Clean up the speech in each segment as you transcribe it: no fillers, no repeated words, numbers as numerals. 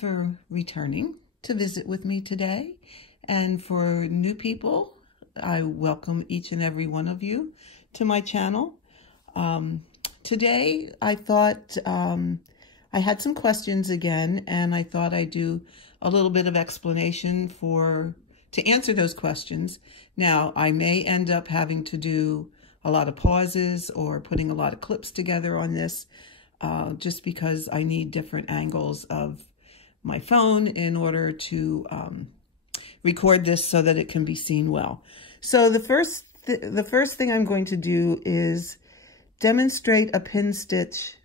for returning to visit with me today. And for new people, I welcome each and every one of you to my channel. Today, I thought I had some questions again, and I thought I'd do a little bit of explanation to answer those questions. Now, I may end up having to do a lot of pauses or putting a lot of clips together on this, just because I need different angles of my phone in order to record this so that it can be seen well. So the first thing I'm going to do is demonstrate a pin stitch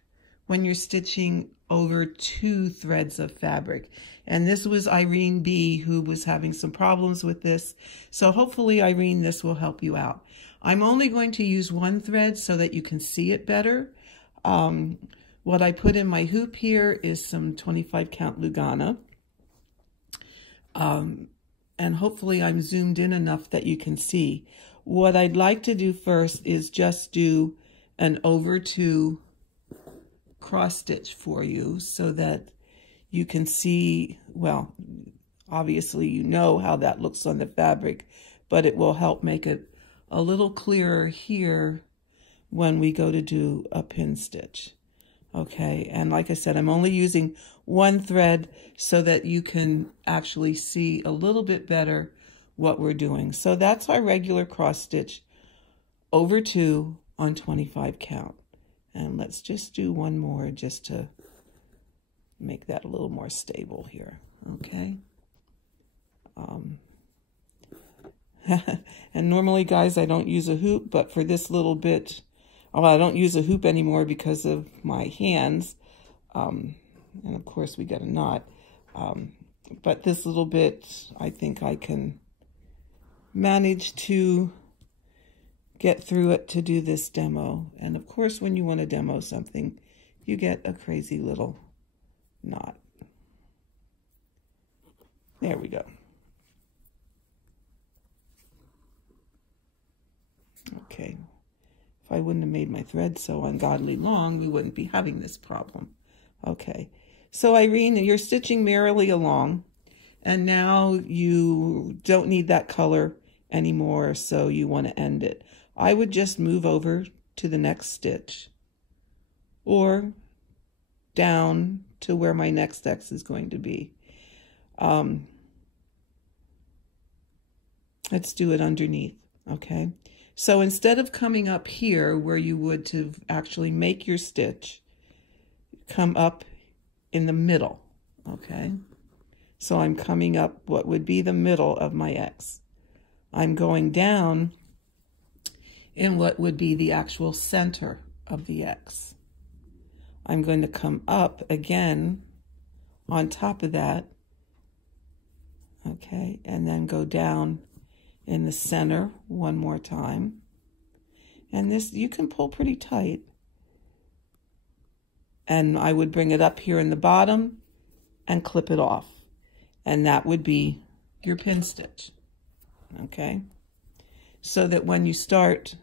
when you're stitching over 2 threads of fabric. And this was Irene B who was having some problems with this. So hopefully, Irene, this will help you out. I'm only going to use 1 thread so that you can see it better. What I put in my hoop here is some 25 count Lugana. And hopefully I'm zoomed in enough that you can see. What I'd like to do first is just do an over 2 cross stitch for you so that you can see, well, obviously you know how that looks on the fabric, but it will help make it a little clearer here when we go to do a pin stitch. Okay, and like I said, I'm only using 1 thread so that you can actually see a little bit better what we're doing. So that's our regular cross stitch over 2 on 25 count. And let's just do 1 more just to make that a little more stable here, okay? And normally, guys, I don't use a hoop, but for this little bit, well, I don't use a hoop anymore because of my hands. And of course, we got a knot. But this little bit, I think I can manage to get through it to do this demo. And of course, when you want to demo something, you get a crazy little knot. There we go. Okay. If I wouldn't have made my thread so ungodly long, we wouldn't be having this problem. Okay. So Irene, you're stitching merrily along, and now you don't need that color anymore, so you want to end it. I would just move over to the next stitch or down to where my next X is going to be. Let's do it underneath, okay? So instead of coming up here where you would to actually make your stitch, come up in the middle, okay? So I'm coming up what would be the middle of my X. I'm going down in what would be the actual center of the X. I'm going to come up again on top of that, okay, and then go down in the center 1 more time. And this, you can pull pretty tight. And I would bring it up here in the bottom and clip it off. And that would be your pin stitch, okay? So that when you start,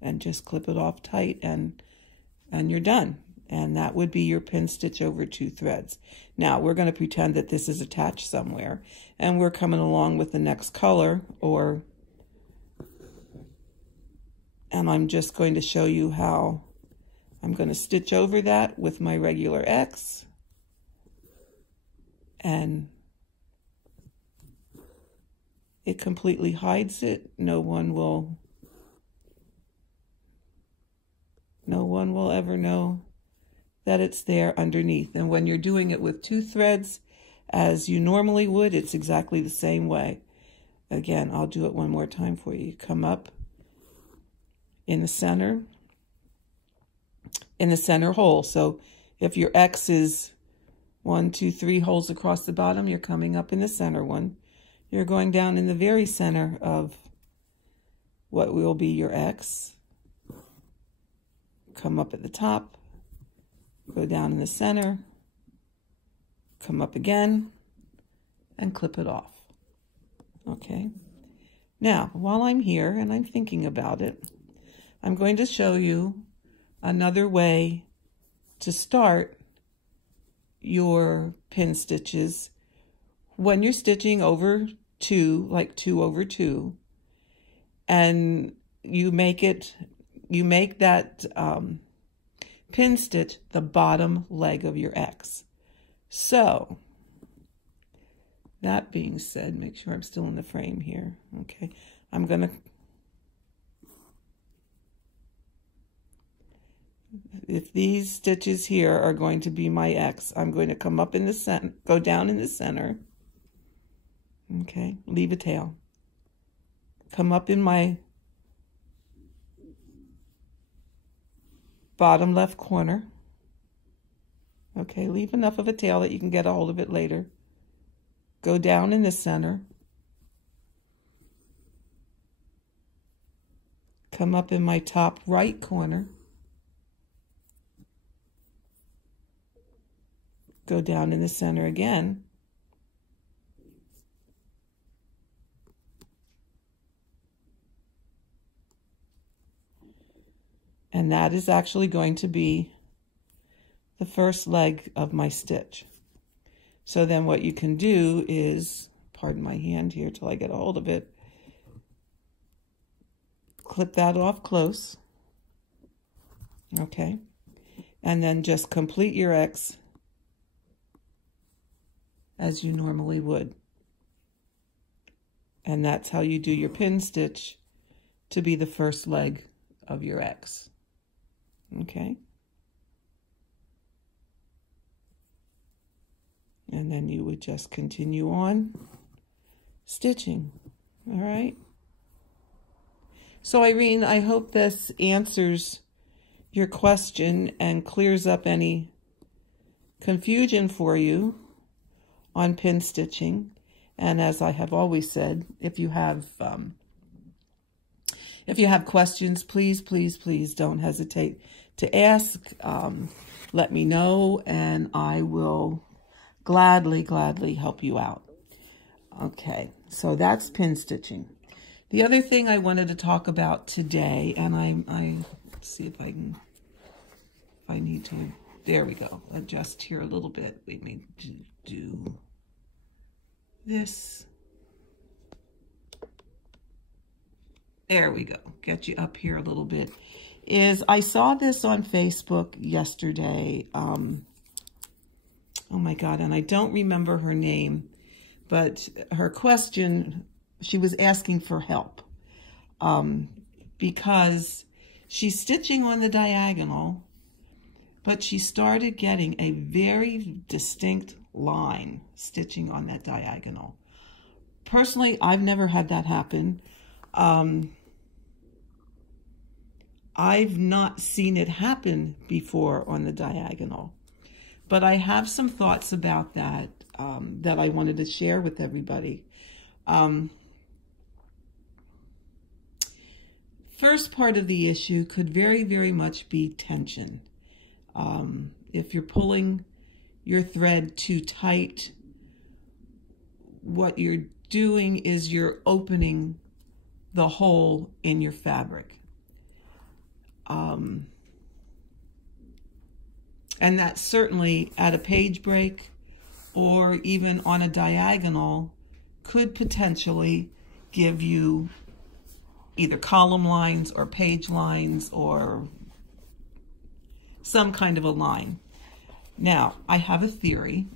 and just clip it off tight, and you're done. And that would be your pin stitch over 2 threads. Now, we're going to pretend that this is attached somewhere, and we're coming along with the next color, and I'm just going to show you how I'm going to stitch over that with my regular X, and it completely hides it. No one will ever know that it's there underneath. And when you're doing it with 2 threads, as you normally would, it's exactly the same way. Again, I'll do it 1 more time for you. You come up in the center hole. So if your X is 1, 2, 3 holes across the bottom, you're coming up in the center one. You're going down in the very center of what will be your X. Come up at the top, go down in the center, come up again, and clip it off. Okay. Now, while I'm here and I'm thinking about it, I'm going to show you another way to start your pin stitches when you're stitching over 2, like 2 over 2, and you make that pin stitch the bottom leg of your X. So that being said, make sure I'm still in the frame here. Okay, I'm gonna, if these stitches here are going to be my X, I'm going to come up in the center, go down in the center. Okay, leave a tail. Come up in my bottom left corner. Okay, leave enough of a tail that you can get a hold of it later. Go down in the center. Come up in my top right corner. Go down in the center again. And that is actually going to be the first leg of my stitch. So then what you can do is, pardon my hand here till I get a hold of it, clip that off close. Okay. And then just complete your X as you normally would. And that's how you do your pin stitch to be the first leg of your X. Okay. And then you would just continue on stitching. All right. So Irene, I hope this answers your question and clears up any confusion for you on pin stitching. And as I have always said, if you have questions, please, please, please don't hesitate to ask. Let me know, and I will gladly, gladly help you out. Okay, so that's pin stitching. The other thing I wanted to talk about today, and let's see if I need to, there we go, adjust here a little bit. We may do this. There we go, get you up here a little bit. I saw this on Facebook yesterday. Oh my God, and I don't remember her name, but her question, she was asking for help because she's stitching on the diagonal, but she started getting a very distinct line stitching on that diagonal. Personally, I've never had that happen. I've not seen it happen before on the diagonal, but I have some thoughts about that that I wanted to share with everybody. First part of the issue could very, very much be tension. If you're pulling your thread too tight, what you're doing is you're opening the hole in your fabric. And that certainly at a page break or even on a diagonal could potentially give you either column lines or page lines or some kind of a line. Now, I have a theory.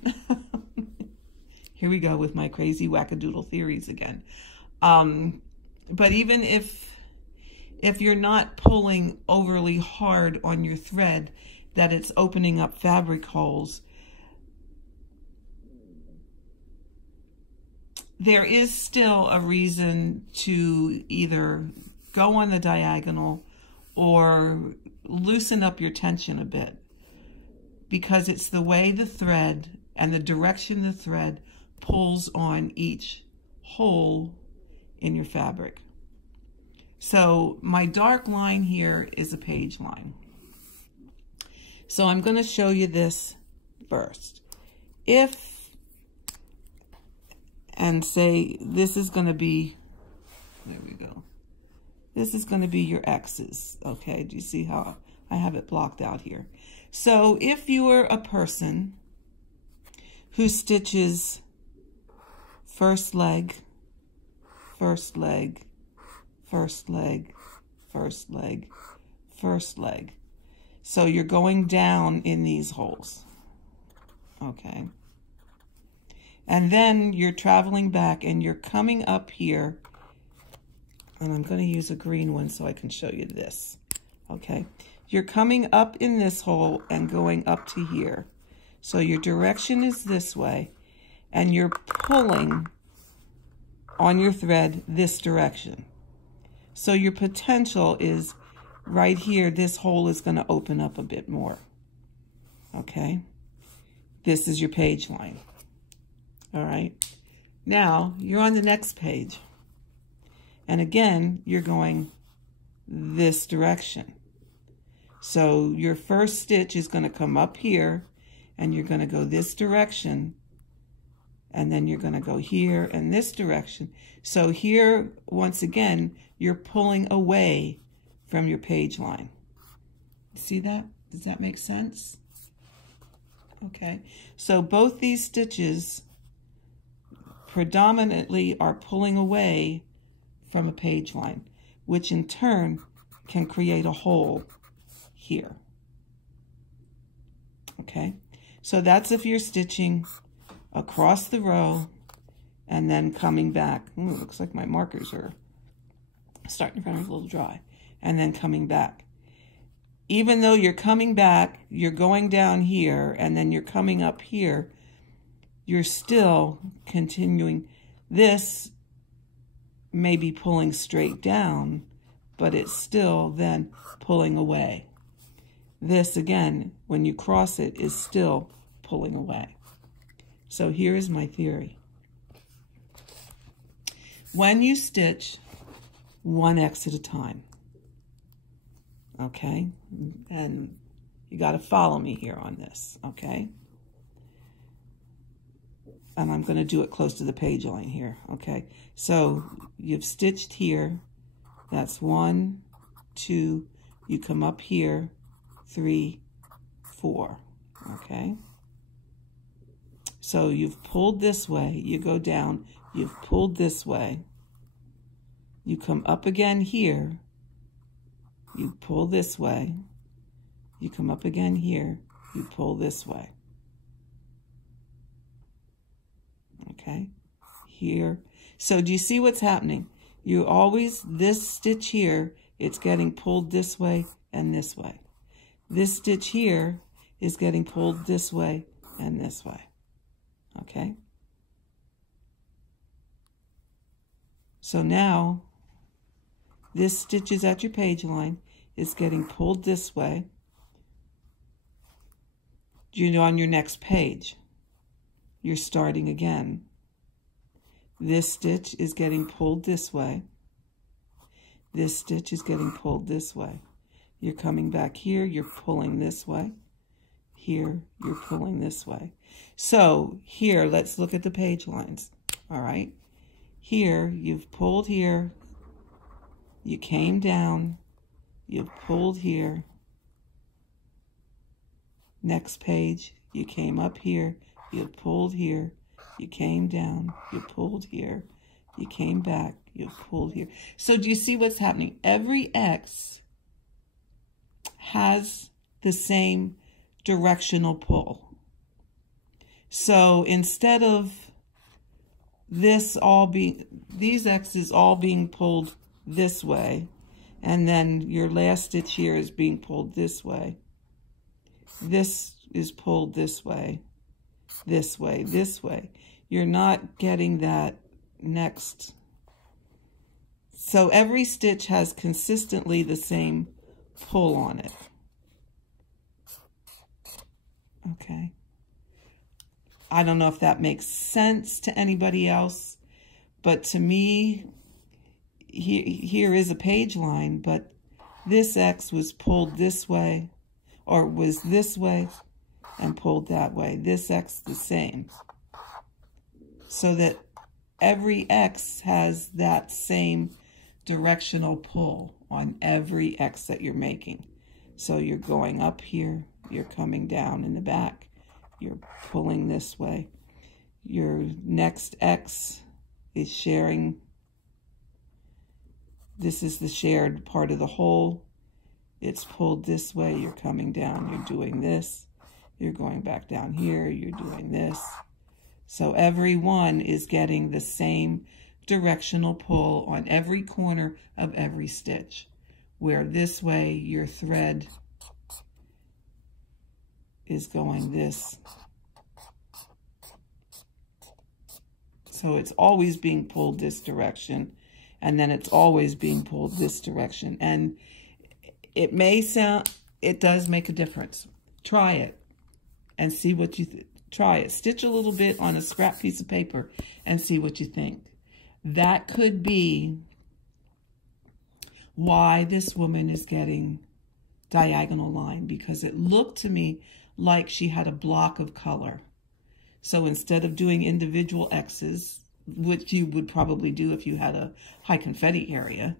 Here we go with my crazy wackadoodle theories again. But even if you're not pulling overly hard on your thread, that it's opening up fabric holes, there is still a reason to either go on the diagonal or loosen up your tension a bit, because it's the way the thread and the direction the thread pulls on each hole in your fabric. So my dark line here is a page line. So I'm going to show you this first. And say this is going to be, there we go. This is going to be your X's, okay? Do you see how I have it blocked out here? So if you are a person who stitches first leg, first leg, first leg, first leg, first leg. So you're going down in these holes, okay? And then you're traveling back and you're coming up here, and I'm going to use a green one so I can show you this, okay? You're coming up in this hole and going up to here. So your direction is this way, and you're pulling on your thread this direction. So your potential is right here. This hole is going to open up a bit more, okay? This is your page line. All right, now you're on the next page. And again, you're going this direction. So your first stitch is going to come up here and you're going to go this direction. And then you're going to go here and this direction. So here, once again, you're pulling away from your page line. See that? Does that make sense? Okay, so both these stitches predominantly are pulling away from a page line, which in turn can create a hole here. Okay, so that's if you're stitching across the row and then coming back. Ooh, looks like my markers are starting to run a little dry. And then coming back. Even though you're coming back, you're going down here and then you're coming up here, you're still continuing. This may be pulling straight down, but it's still then pulling away. This, again, when you cross it, is still pulling away. So here is my theory. When you stitch 1x at a time, okay, and you got to follow me here on this, okay? And I'm going to do it close to the page line here, okay? So you've stitched here. That's 1, 2. You come up here, 3, 4, okay? So you've pulled this way. You go down. You've pulled this way. You come up again here. You pull this way. You come up again here. You pull this way. Okay, here. So do you see what's happening? You always, this stitch here, it's getting pulled this way and this way. This stitch here is getting pulled this way and this way. Okay? So now, this stitch is at your page line. It's getting pulled this way. You're on your next page. You're starting again. This stitch is getting pulled this way. This stitch is getting pulled this way. You're coming back here, you're pulling this way. Here, you're pulling this way. So here, let's look at the page lines. All right. Here, you've pulled here. You came down. You've pulled here. Next page, you came up here. You pulled here, you came down, you pulled here, you came back, you pulled here. So do you see what's happening? Every X has the same directional pull. So instead of this all being, these X's all being pulled this way, and then your last stitch here is being pulled this way. This is pulled this way. This way, this way. You're not getting that next. So every stitch has consistently the same pull on it. Okay. I don't know if that makes sense to anybody else, but to me, here is a page line, but this X was pulled this way, or was this way, and pulled that way. This X the same. So that every X has that same directional pull on every X that you're making. So you're going up here, you're coming down in the back, you're pulling this way, Your next X is sharing. This is the shared part of the hole. It's pulled this way. You're coming down. You're doing this. You're going back down here. You're doing this. So every one is getting the same directional pull on every corner of every stitch, where this way your thread is going this. So it's always being pulled this direction, and then it's always being pulled this direction. And it may sound, it does make a difference. Try it and see what you try it. Stitch a little bit on a scrap piece of paper and see what you think. That could be why this woman is getting diagonal line, because it looked to me like she had a block of color. So instead of doing individual X's, which you would probably do if you had a high confetti area,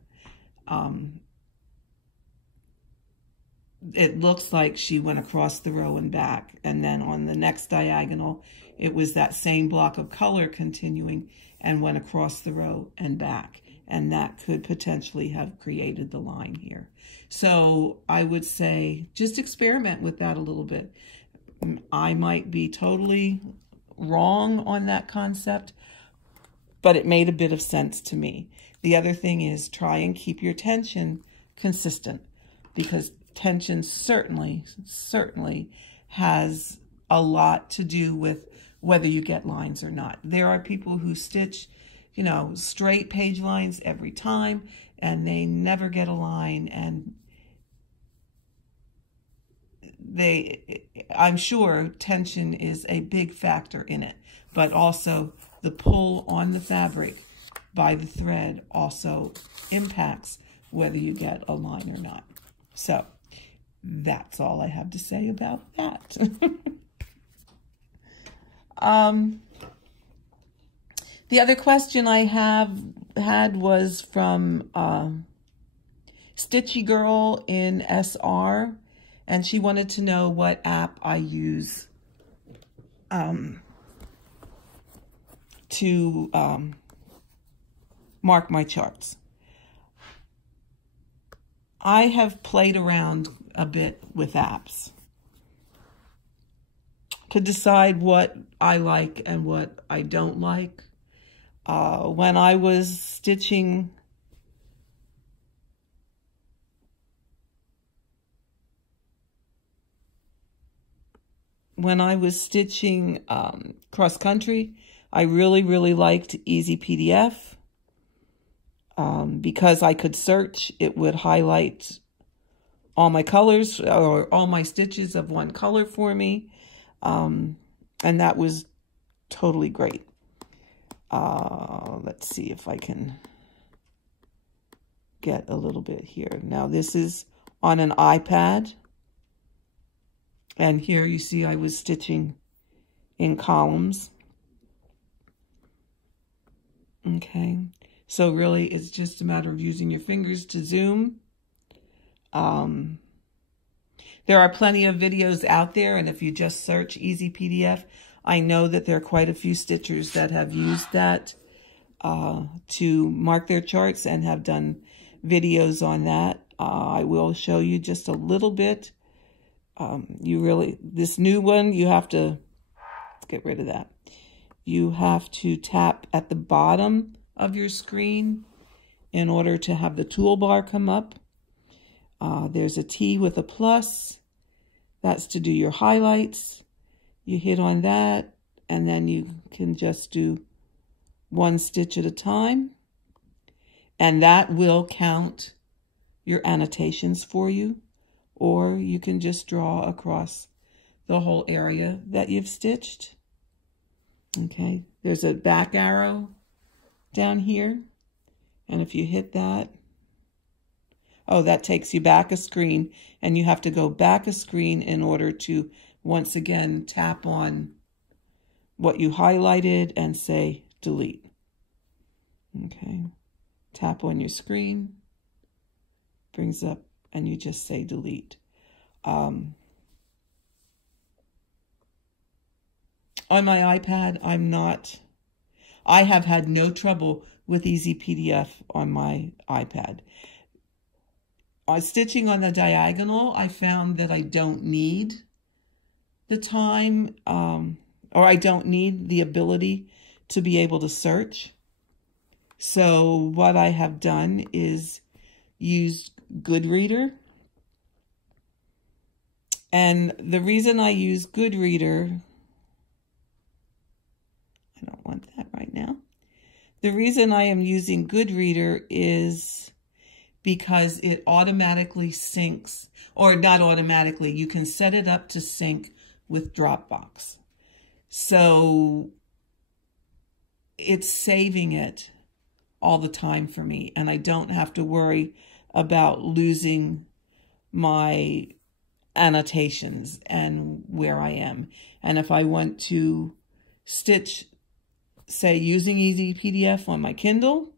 it looks like she went across the row and back. And then on the next diagonal, it was that same block of color continuing and went across the row and back. And that could potentially have created the line here. So I would say just experiment with that a little bit. I might be totally wrong on that concept, but it made a bit of sense to me. The other thing is try and keep your tension consistent, because tension certainly has a lot to do with whether you get lines or not. There are people who stitch, you know, straight page lines every time, and they never get a line, and I'm sure tension is a big factor in it, but also the pull on the fabric by the thread also impacts whether you get a line or not. So that's all I have to say about that. The other question I had was from Stitchy Girl in SR, and she wanted to know what app I use to mark my charts. I have played around a bit with apps to decide what I like and what I don't like. When I was stitching cross country, I really liked Easy PDF. Because I could search, it would highlight all my colors or all my stitches of one color for me. And that was totally great. Let's see if I can get a little bit here. Now this is on an iPad. And here you see I was stitching in columns. Okay. So really, it's just a matter of using your fingers to zoom. There are plenty of videos out there, and if you just search Easy PDF, I know that there are quite a few stitchers that have used that to mark their charts and have done videos on that. I will show you just a little bit. This new one, you have to, let's get rid of that. You have to tap at the bottom of your screen in order to have the toolbar come up. There's a T with a plus. That's to do your highlights. You hit on that, and then you can just do one stitch at a time. And that will count your annotations for you. Or you can just draw across the whole area that you've stitched. Okay, there's a back arrow down here, and if you hit that, oh, that takes you back a screen, and you have to go back a screen in order to once again tap on what you highlighted and say delete. Okay, tap on your screen, brings up, and you just say delete. on my iPad, I have had no trouble with Easy PDF on my iPad. Stitching on the diagonal, I found that I don't need the time, or I don't need the ability to be able to search. So what I have done is use Goodreader. And the reason I use Goodreader, I don't want that right now. The reason I am using Goodreader is because it automatically syncs, or not automatically, you can set it up to sync with Dropbox. So it's saving it all the time for me, and I don't have to worry about losing my annotations and where I am. And if I want to stitch, say, using Easy PDF on my Kindle,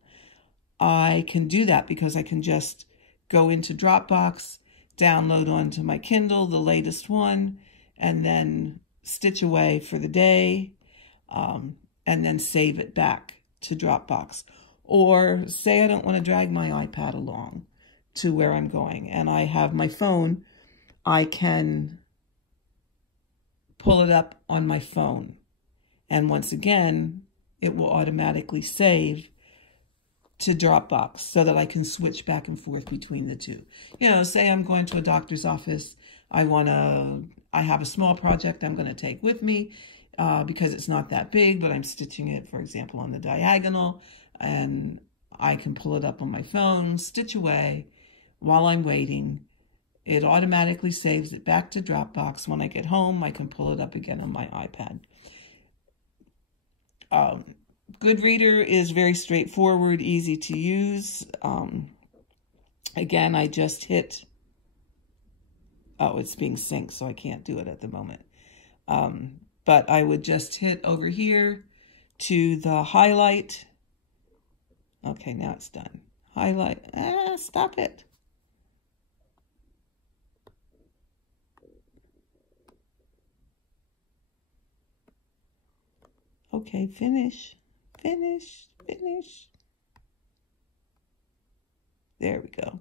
I can do that because I can just go into Dropbox, download onto my Kindle the latest one, and then stitch away for the day, and then save it back to Dropbox. Or say I don't want to drag my iPad along to where I'm going and I have my phone, I can pull it up on my phone. And once again, it will automatically save to Dropbox so that I can switch back and forth between the two. You know, say I'm going to a doctor's office. I have a small project I'm going to take with me because it's not that big, but I'm stitching it, for example, on the diagonal, and I can pull it up on my phone, stitch away while I'm waiting. It automatically saves it back to Dropbox. When I get home, I can pull it up again on my iPad. Goodreader is very straightforward, easy to use. Again, I just hit, oh, it's being synced, so I can't do it at the moment. But I would just hit over here to the highlight. Okay, now it's done. Highlight, stop it. Okay, finish. There we go.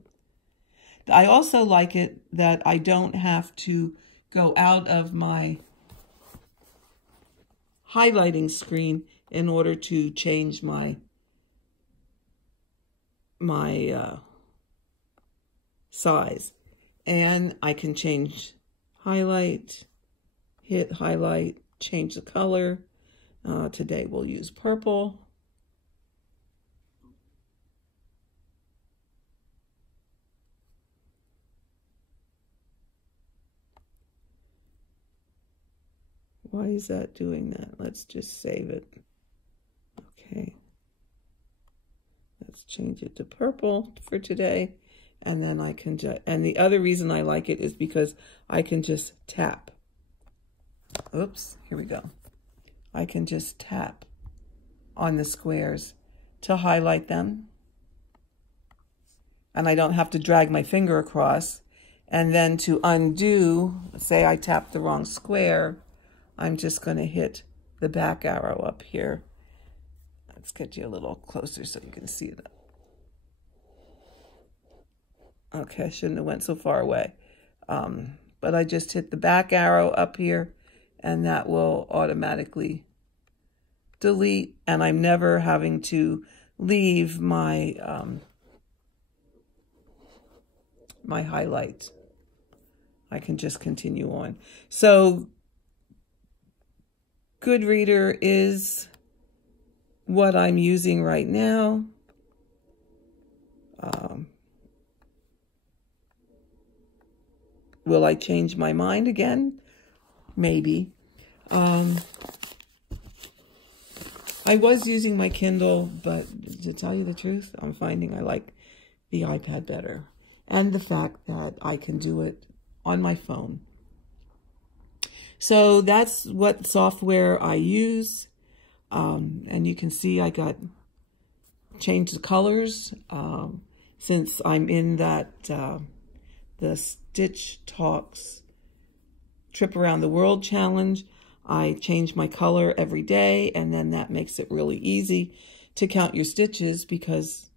I also like it that I don't have to go out of my highlighting screen in order to change my size. And I can change highlight, hit highlight, change the color. Today we'll use purple. Why is that doing that? Let's just save it. Okay. Let's change it to purple for today. And then I can just, and the other reason I like it is because I can just tap. Oops, here we go. I can just tap on the squares to highlight them. And I don't have to drag my finger across. And then to undo, say I tapped the wrong square, I'm just going to hit the back arrow up here. Let's get you a little closer so you can see it. Okay, I shouldn't have went so far away. But I just hit the back arrow up here, and that will automatically delete, and I'm never having to leave my my highlight. I can just continue on. So Goodreader is what I'm using right now. Will I change my mind again? Maybe. I was using my Kindle, but to tell you the truth, I'm finding I like the iPad better. And the fact that I can do it on my phone. So that's what software I use. And you can see I got changed the colors. Since I'm in that the Stitch Talks Trip Around the World Challenge, I change my color every day, and then that makes it really easy to count your stitches because,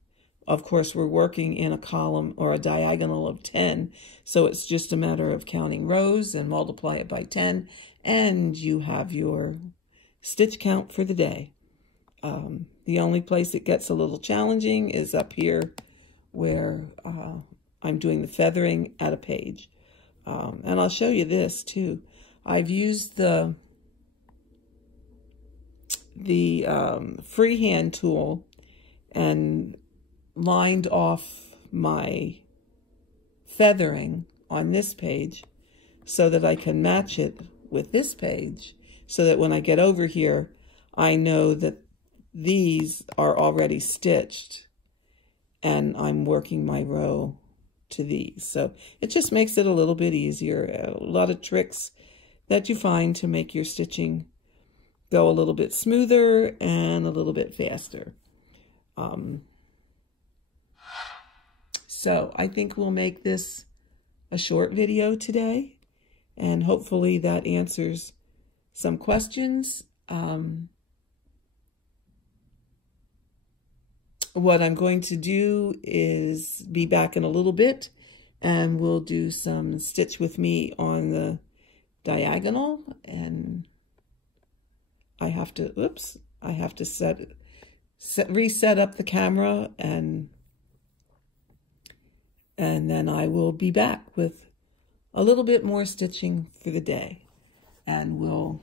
of course, we're working in a column or a diagonal of 10. So it's just a matter of counting rows and multiply it by 10, and you have your stitch count for the day. The only place it gets a little challenging is up here where I'm doing the feathering at a page. And I'll show you this too. I've used the freehand tool and lined off my feathering on this page so that I can match it with this page, so that when I get over here, I know that these are already stitched and I'm working my row to these. So it just makes it a little bit easier. A lot of tricks that you find to make your stitching go a little bit smoother and a little bit faster. So I think we'll make this a short video today, and hopefully that answers some questions. What I'm going to do is be back in a little bit, and we'll do some stitch with me on the diagonal, and I have to, reset up the camera, and then I will be back with a little bit more stitching for the day, and we'll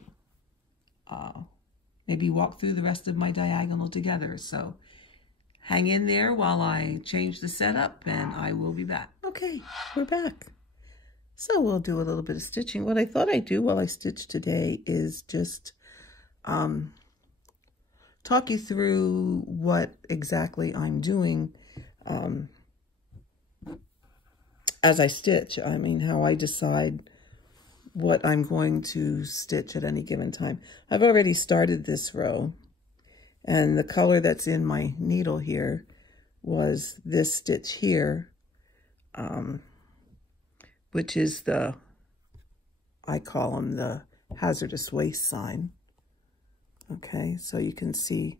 maybe walk through the rest of my diagonal together. So hang in there while I change the setup, and I will be back. Okay, we're back. So we'll do a little bit of stitching. What I thought I'd do while I stitch today is just talk you through what exactly I'm doing as I stitch. I mean, how I decide what I'm going to stitch at any given time. I've already started this row, and the color that's in my needle here was this stitch here, which is the, I call them the hazardous waste sign. Okay, so you can see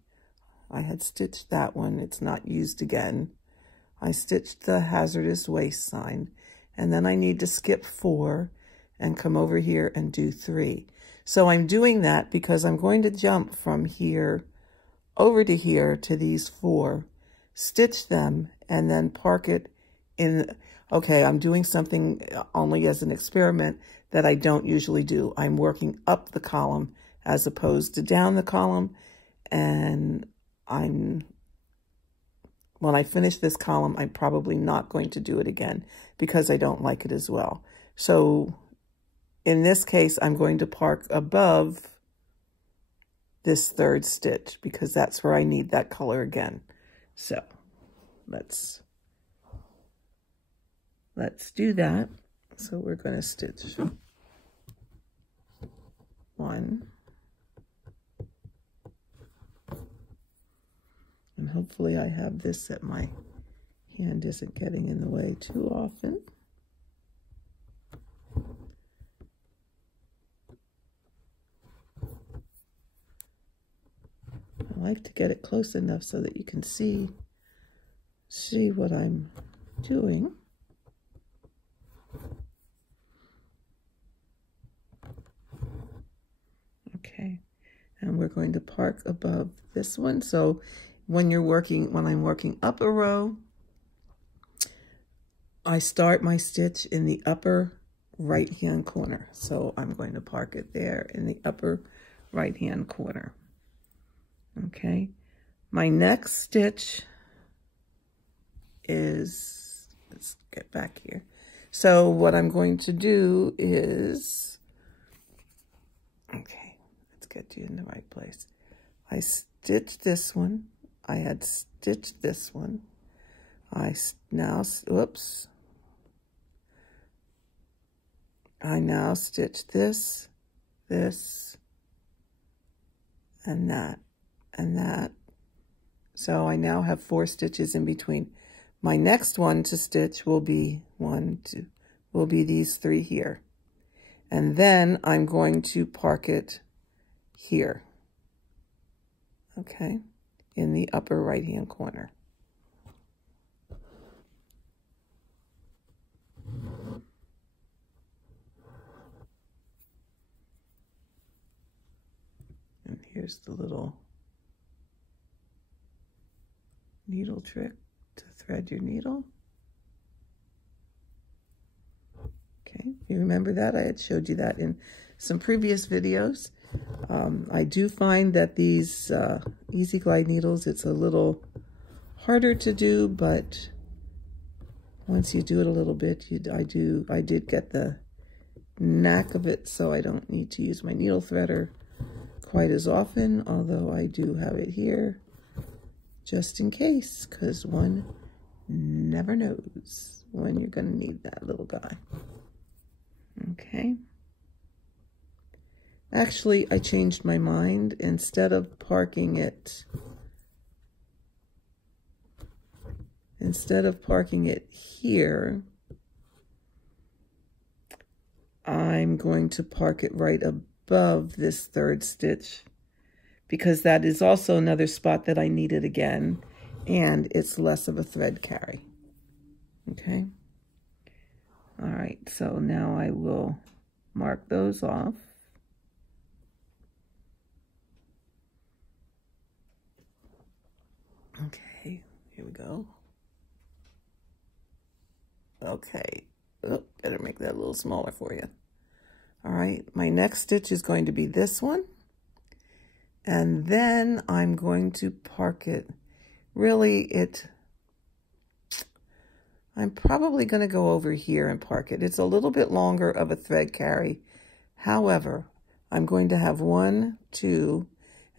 I had stitched that one. It's not used again. I stitched the hazardous waste sign, and then I need to skip 4 and come over here and do 3. So I'm doing that because I'm going to jump from here over to here to these 4, stitch them, and then park it in. Okay, I'm doing something only as an experiment that I don't usually do. I'm working up the column as opposed to down the column, and when I finish this column, I'm probably not going to do it again because I don't like it as well. So in this case, I'm going to park above this 3rd stitch because that's where I need that color again. So let's do that. So we're going to stitch 1. And hopefully I have this that my hand isn't getting in the way too often. I like to get it close enough so that you can see what I'm doing. Okay, and we're going to park above this one. So when I'm working up a row, I start my stitch in the upper right-hand corner. So I'm going to park it there in the upper right-hand corner. Okay, my next stitch is, let's get back here. So what I'm going to do is, okay, let's get you in the right place. I stitched this one. I had stitched this one. I now stitch this, this, and that, and that. So I now have 4 stitches in between. My next one to stitch will be will be these 3 here. And then I'm going to park it here, okay, in the upper right-hand corner. And here's the little needle trick to thread your needle. Okay, you remember that? I had showed you that in some previous videos. I do find that these Easy Glide needles, it's a little harder to do, but once you do it a little bit, I did get the knack of it, so I don't need to use my needle threader quite as often, although I do have it here just in case, because one never knows when you're going to need that little guy. Okay. Actually, I changed my mind. Instead of parking it here, I'm going to park it right above this third stitch, because that is also another spot that I needed again, and it's less of a thread carry. Okay. All right, so now I will mark those off. Okay, here we go. Okay, oh, better make that a little smaller for you. All right, my next stitch is going to be this one. And then I'm going to park it. Really, I'm probably going to go over here and park it. It's a little bit longer of a thread carry. However, I'm going to have 1, 2,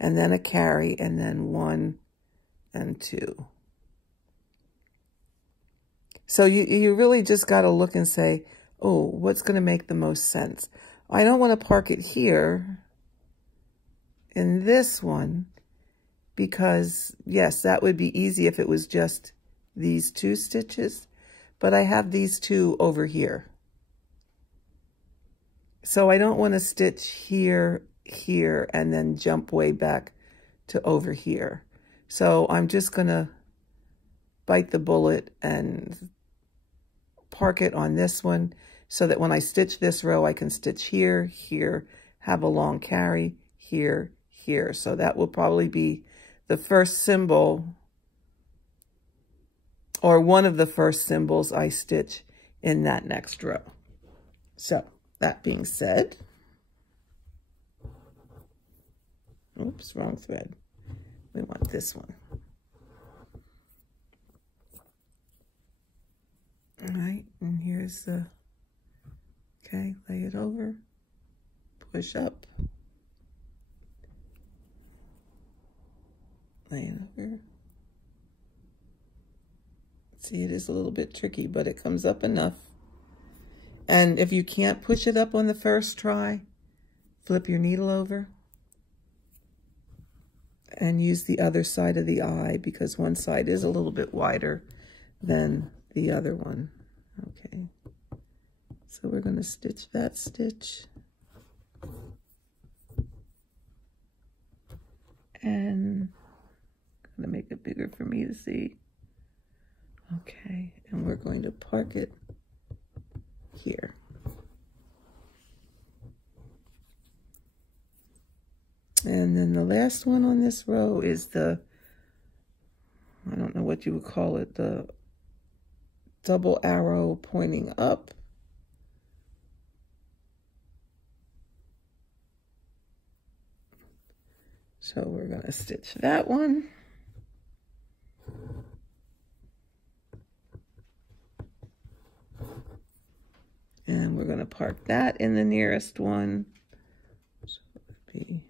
and then a carry, and then 1 and 2. So you really just got to look and say, oh, what's going to make the most sense? I don't want to park it here in this one, because yes, that would be easy if it was just these 2 stitches, but I have these 2 over here. So I don't want to stitch here, here, and then jump way back to over here. So I'm just going to bite the bullet and park it on this one, so that when I stitch this row, I can stitch here, here, have a long carry, here, here. So that will probably be the first symbol, or one of the first symbols I stitch in that next row. So that being said, oops, wrong thread. We want this one. All right, and here's the, okay, lay it over, push up, lay it over. See, it is a little bit tricky, but it comes up enough. And if you can't push it up on the first try, flip your needle over and use the other side of the eye, because one side is a little bit wider than the other one. Okay, so we're going to stitch that stitch, and I'm going to make it bigger for me to see. Okay, and we're going to park it here. And then the last one on this row is the, I don't know what you would call it, the double arrow pointing up. So we're going to stitch that one. And we're going to park that in the nearest one. So it would be,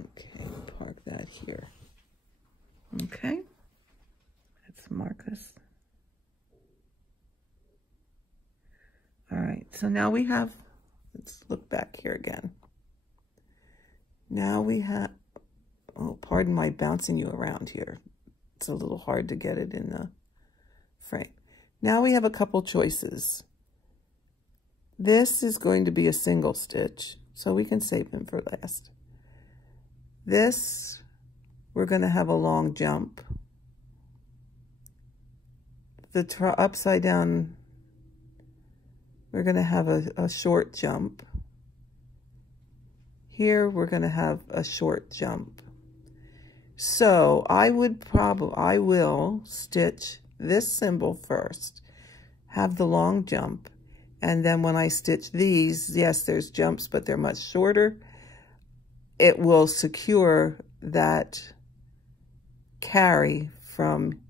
okay, park that here. Okay, let's mark this. All right, so now we have, let's look back here again. Now we have, oh, pardon my bouncing you around here. It's a little hard to get it in the frame. Now we have a couple choices. This is going to be a single stitch, so we can save him for last. This, we're going to have a long jump. The upside down, we're going to have a short jump. Here, we're going to have a short jump. So I will stitch this symbol first, have the long jump, and then when I stitch these, yes, there's jumps, but they're much shorter. It will secure that carry from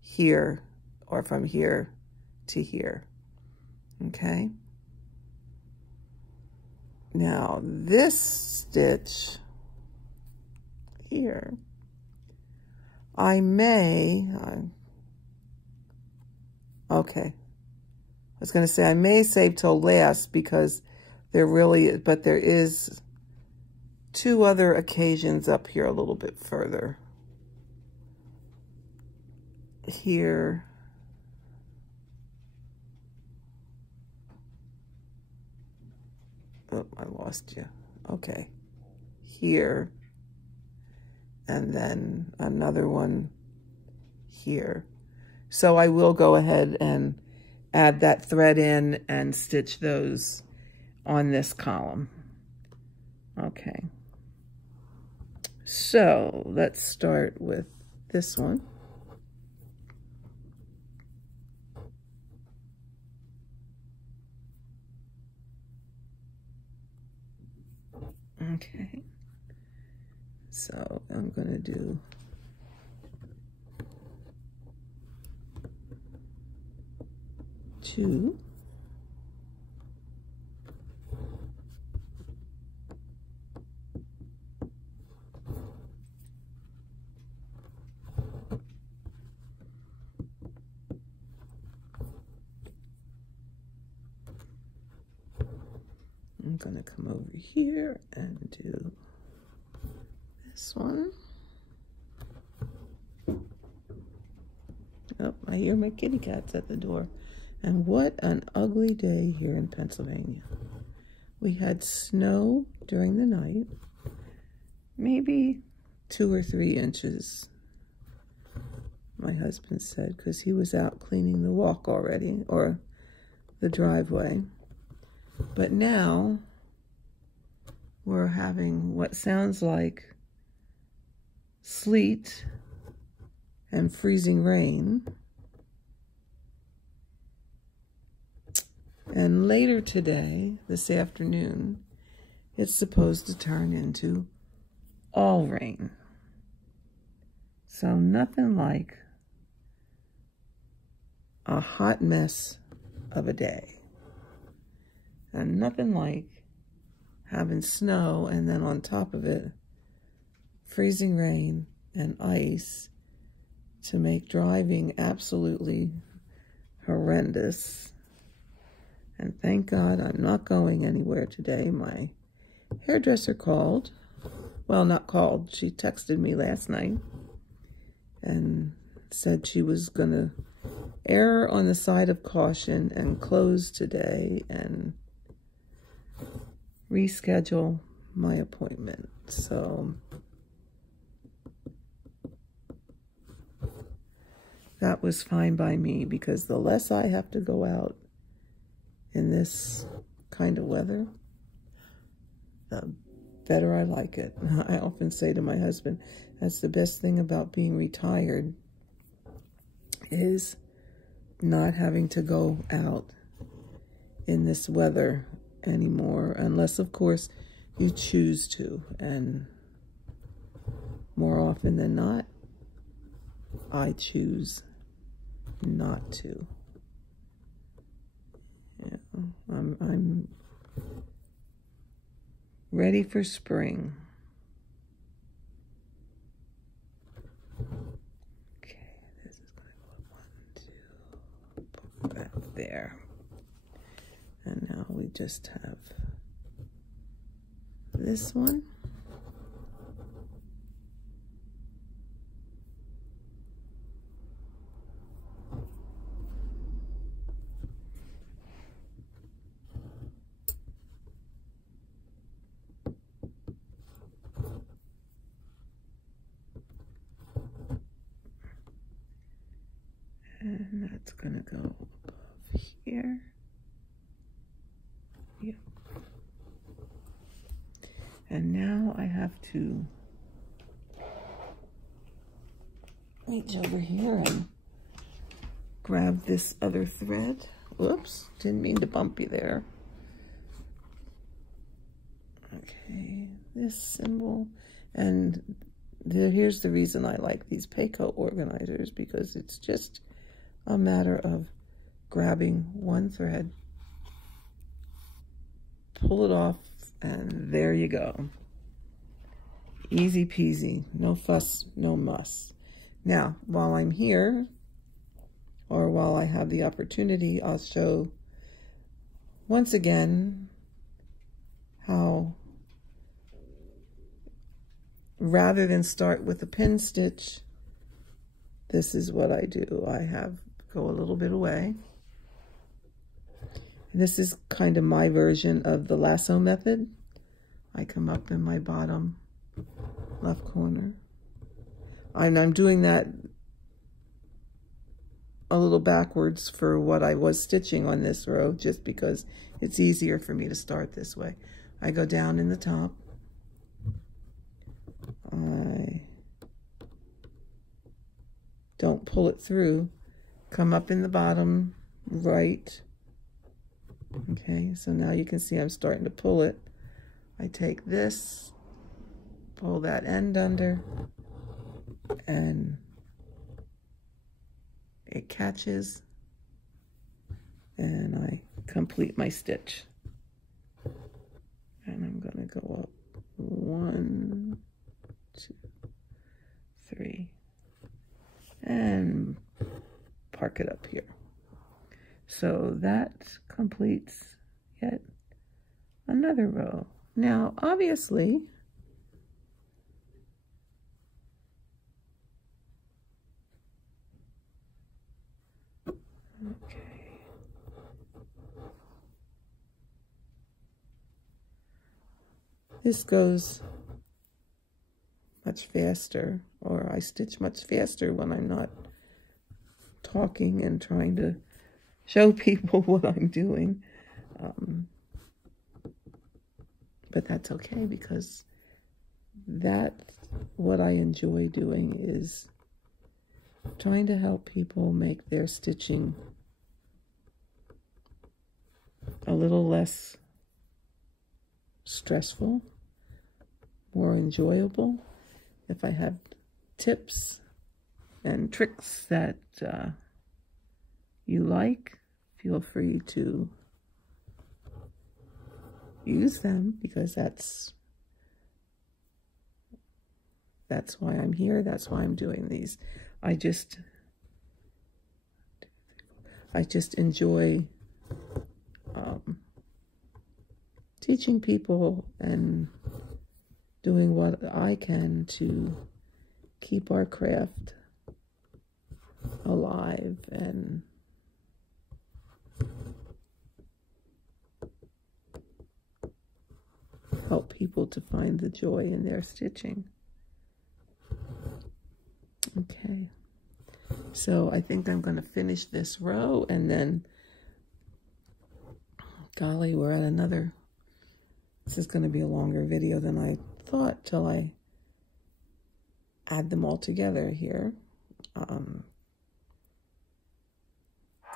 here or from here to here, okay? Now this stitch here, I may, okay, I was going to say I may save till last because there is 2 other occasions up here a little bit further. Here, oh, I lost you. Okay, here, and then another one here. So I will go ahead and add that thread in and stitch those on this column. Okay. So let's start with this one. Okay. So I'm going to do two. I'm going to come over here and do this one. Oh, I hear my kitty cats at the door. And what an ugly day here in Pennsylvania. We had snow during the night, maybe 2 or 3 inches, my husband said, because he was out cleaning the walk already, or the driveway. But now we're having what sounds like sleet and freezing rain. And later today, this afternoon, it's supposed to turn into all rain. So nothing like a hot mess of a day. And nothing like having snow and then on top of it, freezing rain and ice to make driving absolutely horrendous. And thank God I'm not going anywhere today. My hairdresser called. Well, not called. She texted me last night and said she was going to err on the side of caution and close today and reschedule my appointment. So that was fine by me, because the less I have to go out in this kind of weather, the better I like it. I often say to my husband, that's the best thing about being retired, is not having to go out in this weather anymore, unless of course you choose to, and more often than not I choose not to. Yeah, I'm ready for spring. Okay, this is going to go 1, 2, put that there. And now we just have this one. And that's going to go above here. Yep. And now I have to reach over here and grab this other thread. Whoops, didn't mean to bump you there. Okay, this symbol. And here's the reason I like these Payco organizers, because it's just a matter of grabbing one thread, pull it off, and there you go. Easy peasy, no fuss, no muss. Now, while I'm here, or while I have the opportunity, I'll show once again how, rather than start with a pin stitch, this is what I do. I go a little bit away. And this is kind of my version of the lasso method. I come up in my bottom left corner. And I'm doing that a little backwards for what I was stitching on this row, just because it's easier for me to start this way. I go down in the top. I don't pull it through. Come up in the bottom right. Okay, so now you can see I'm starting to pull it. I take this, pull that end under, and it catches, and I complete my stitch. And I'm going to go up 1, 2, 3, and park it up here. So that completes yet another row. Now, obviously, okay, this goes much faster, or I stitch much faster when I'm not talking and trying to show people what I'm doing. But that's okay, because what I enjoy doing is trying to help people make their stitching a little less stressful, more enjoyable. If I have tips and tricks that you like, feel free to use them, because that's why I'm here. That's why I'm doing these. I just enjoy teaching people and doing what I can to keep our craft alive and help people to find the joy in their stitching. Okay, so I think I'm going to finish this row, and then, golly, we're at another. This is going to be a longer video than I thought till I add them all together here.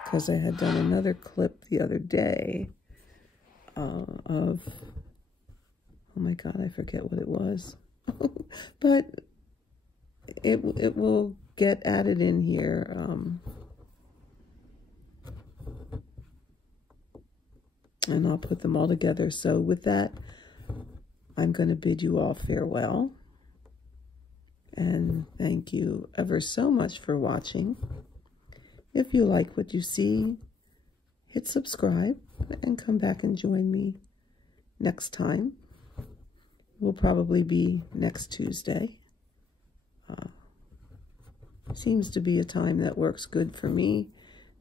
Because I had done another clip the other day of, oh my God, I forget what it was. But it will get added in here. And I'll put them all together. So with that, I'm going to bid you all farewell. And thank you ever so much for watching. If you like what you see, hit subscribe and come back and join me next time. Will probably be next Tuesday. Seems to be a time that works good for me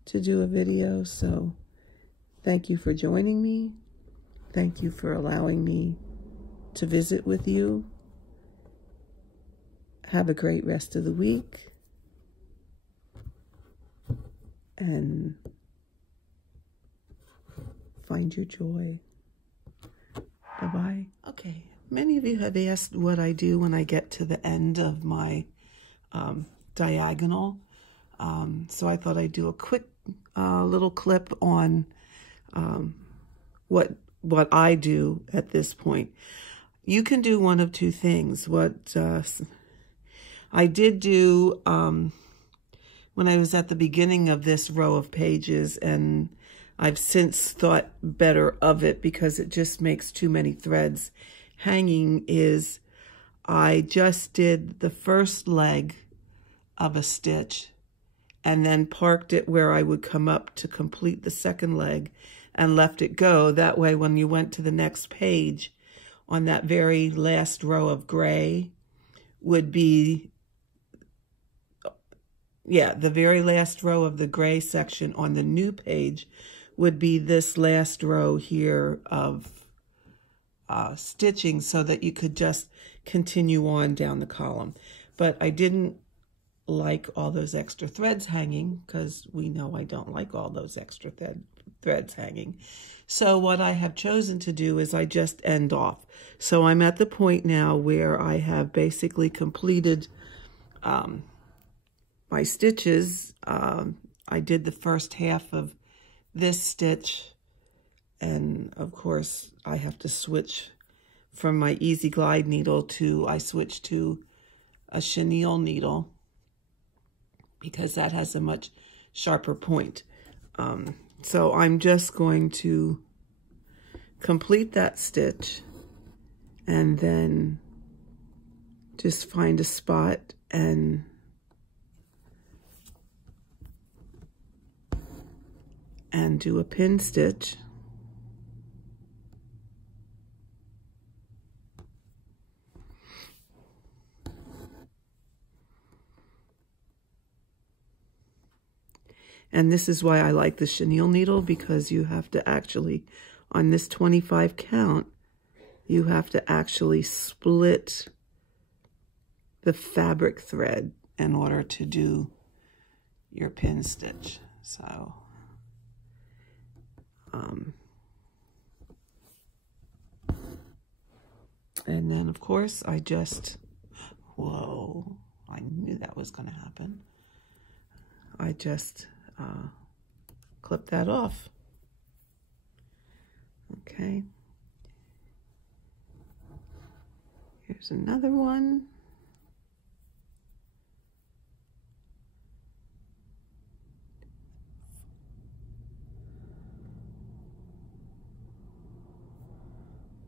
to do a video, so thank you for joining me. Thank you for allowing me to visit with you. Have a great rest of the week. and find your joy. Bye-bye. Okay, many of you have asked what I do when I get to the end of my diagonal. So I thought I'd do a quick little clip on what I do at this point. You can do one of two things. What I did do when I was at the beginning of this row of pages, and I've since thought better of it because it just makes too many threads hanging, is I just did the first leg of a stitch and then parked it where I would come up to complete the second leg and left it go. That way, when you went to the next page, on that very last row of gray would be, yeah, the very last row of the gray section on the new page would be this last row here of stitching, so that you could just continue on down the column. But I didn't like all those extra threads hanging, because we know I don't like all those extra threads hanging. So what I have chosen to do is I just end off. So I'm at the point now where I have basically completed my stitches. I did the first half of this stitch, and of course I have to switch from my Easy Glide needle to, I switched to a chenille needle because that has a much sharper point. So I'm just going to complete that stitch and then just find a spot and do a pin stitch. And this is why I like the chenille needle, because you have to actually, on this 25 count, you have to actually split the fabric thread in order to do your pin stitch. So, and then of course I just, whoa, I knew that was going to happen. I just clip that off. Okay. Here's another one.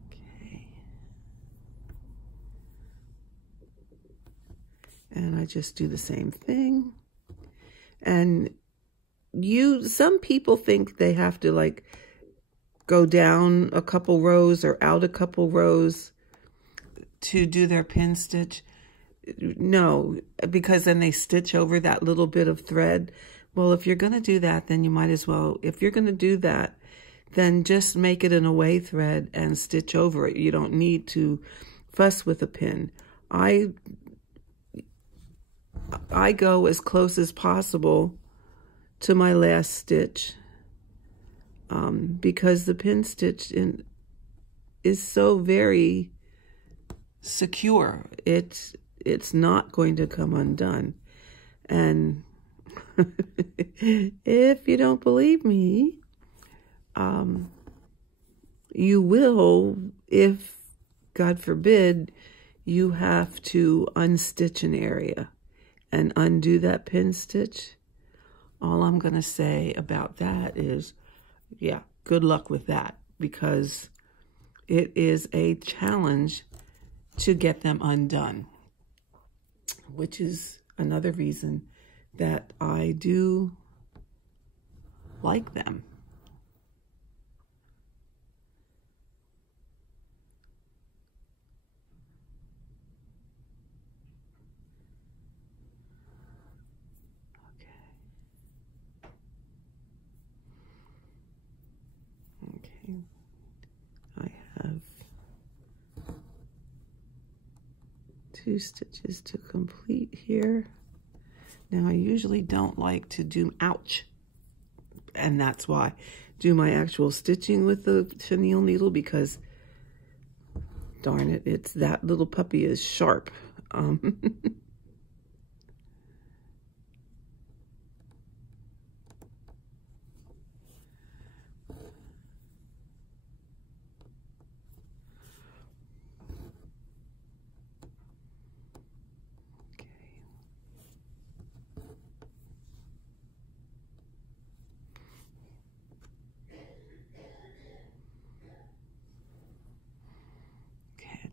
Okay. And I just do the same thing. And some people think they have to like go down a couple rows or out a couple rows to do their pin stitch. No, because then they stitch over that little bit of thread. Well, if you're going to do that, then you might as well, if you're going to do that, then just make it an away thread and stitch over it. You don't need to fuss with a pin. I go as close as possible to my last stitch, because the pin stitch is so very secure. It's not going to come undone. And if you don't believe me, you will, if, God forbid, you have to unstitch an area and undo that pin stitch. All I'm going to say about that is, yeah, good luck with that, because it is a challenge to get them undone, which is another reason that I do like them. Okay, I have 2 stitches to complete here. Now I usually don't like to do, ouch, and that's why I do my actual stitching with the chenille needle, because darn it, it's that little puppy is sharp.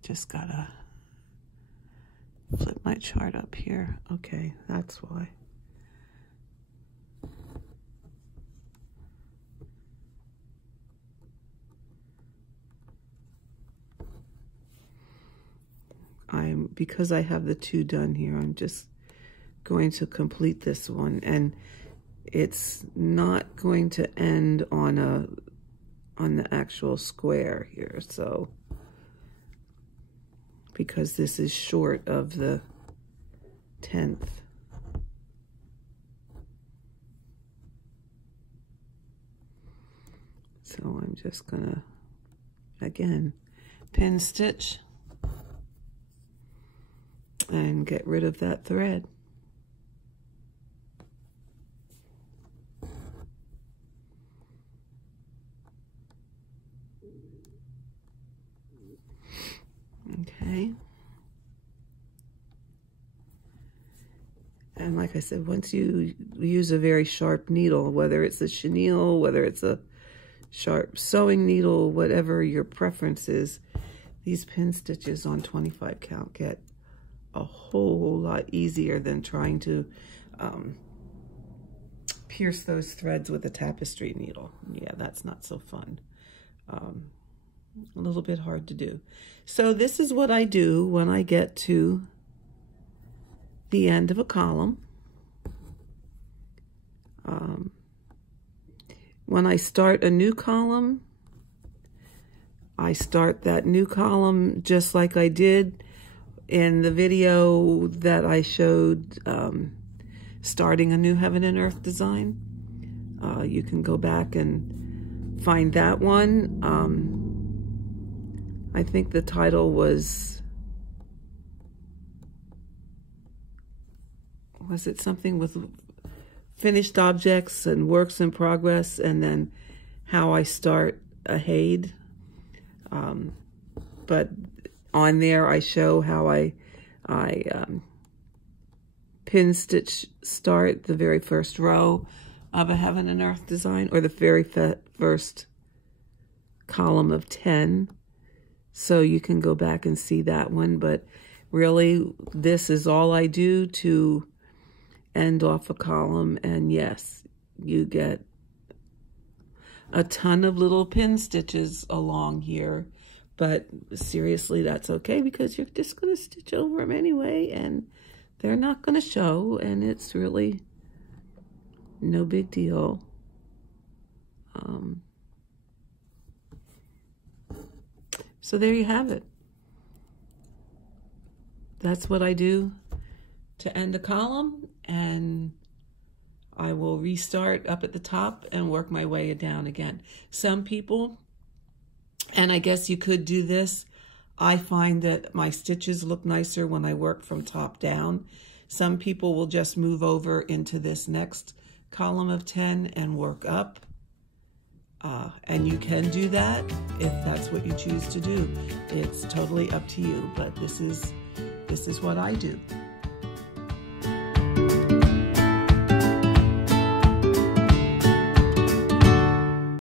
Just gotta flip my chart up here. Okay, that's why. Because I have the 2 done here, I'm just going to complete this one, and it's not going to end on the actual square here, so because this is short of the 10th. So I'm just gonna, again, pin stitch and get rid of that thread. Okay. And like I said, once you use a very sharp needle, whether it's a chenille, whether it's a sharp sewing needle, whatever your preference is, these pin stitches on 25 count get a whole lot easier than trying to pierce those threads with a tapestry needle. Yeah, that's not so fun. A little bit hard to do. So this is what I do when I get to the end of a column. When I start a new column, I start that new column just like I did in the video that I showed starting a new Heaven and Earth design. You can go back and find that one. I think the title was it something with finished objects and works in progress, and then how I start a HAID. But on there I show how I pin stitch start the very first row of a Heaven and Earth design, or the very first column of 10. So you can go back and see that one, but really this is all I do to end off a column. And yes, you get a ton of little pin stitches along here, but seriously, that's okay, because you're just going to stitch over them anyway, and they're not going to show, and it's really no big deal. So there you have it. That's what I do to end a column, and I will restart up at the top and work my way down again. Some people, and I guess you could do this, I find that my stitches look nicer when I work from top down. Some people will just move over into this next column of 10 and work up. And you can do that if that's what you choose to do. It's totally up to you, but this is what I do.